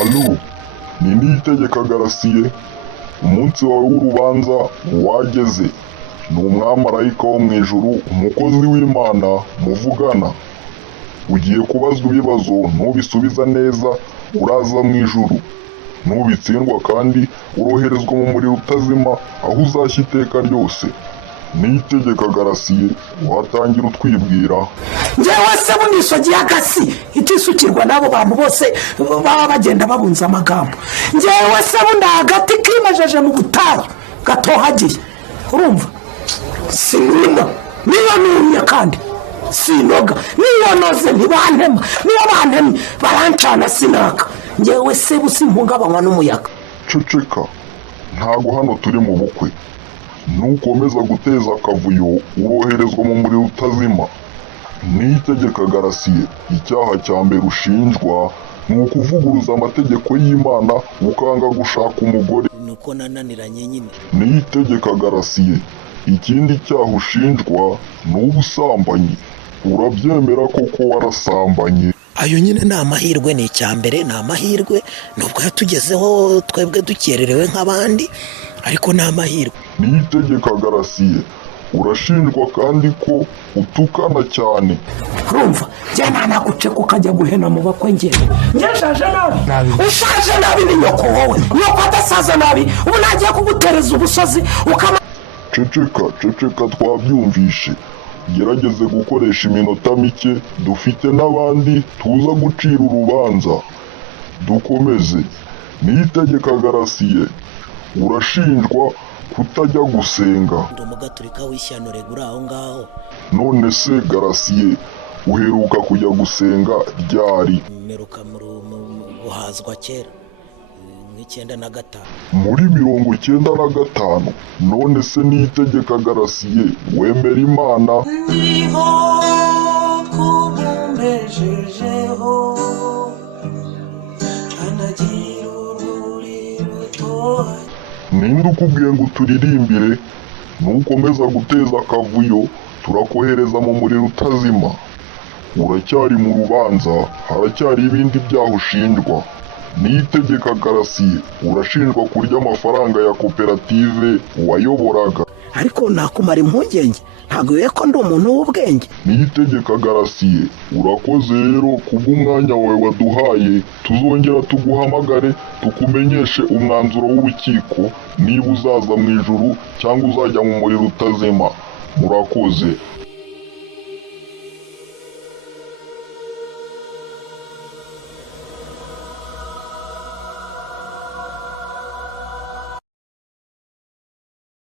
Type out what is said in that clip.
Alo, ni Niyitegeka Garasiye. Umunsi wawe w'urubanza wageze. Ni umwamarayika wo mu ijuru, umukozi w'Imana muvugana. Ugiye kubazwa ibibazo, ntubisubiza neza uraza mu ijuru. Ntubitsindwa kandi uroherezwa mu muriro utazima, aho uzashya iteka ryose. Niyitegeka Garasiye, watangira utwibwira. Njyewe se bunisogeye agasi itisukirwa n'abo bantu bose baba bagenda babunza amagambo. Njyewe se bundi hagati kimejeje mu butayu gatohagiye. Urumva? Sinima niba numye kandi sinoga niba noze ntibantema niba bantemye barancana sinaka. Njyewe se busimpungabanywa n'umuyaga. Ceceka, ntago hano turi mu bukwe. Nukomeza guteza akavuyo uroherezwa mu muriro utazima. Niyitegeka Garasiye, icyaha cya mbere ushinjwa ni ukuvuguruza amategeko y'Imana ukanga gushaka umugore. Nuko nananiranye nyine. Niyitegeka Garasiye, ikindi cyaha ushinjwa ni ubusambanyi. Urabyemera koko warasambanye? Ayo nyine ni amahirwe, ni icyambere, ni amahirwe nubwo yatugezeho twebwe dukererewe nk'abandi, ariko ni amahirwe. Niyitegeka Garasiye, urashinjwa kandi ko utukana cyane. Urumva, njye nanaguce kukajya guhena mu bakwe njyewe. Njye nshaje nabi. Ushaje nabi ni nyoko wowe. Nyoko adasaza nabi, ubu nagiye kugutereza ubusozi ukaba. Ceceka twabyumvishe. Gerageze gukoresha iminota mike, dufite n'abandi tuza gucira urubanza. Dukomeze. Niyitegeka Garasiye, urashinjwa kutajya gusenga. Ndi umugaturika w'ishyano regura aho ngaho. None se Garasiye, uheruka kujya gusenga ryari? Meruka mu buhazwa kera 95. Muri 95. None se Niyitegeka Garasiye, wemera Imana? Niho kumumbejejeho anagira urumuri rutoha. Ninde ukubwiye ngo turirimbire? Nukomeza guteza akavuyo turakohereza mu muriro utazima. Uracyari mu rubanza, haracyari ibindi byaha ushinjwa. Niyitegeka Garasiye, urashinjwa kurya amafaranga ya koperative wayoboraga. Ariko nakumara impungenge, ntabwo wiye ko ndi umuntu w'ubwenge. Niyitegeka Garasiye, urakoze rero kubw'umwanya wawe waduhaye. Tuzongera tuguhamagare tukumenyeshe umwanzuro w'urukiko, niba uzaza mu ijuru cyangwa uzajya mu muriro utazima. Murakoze.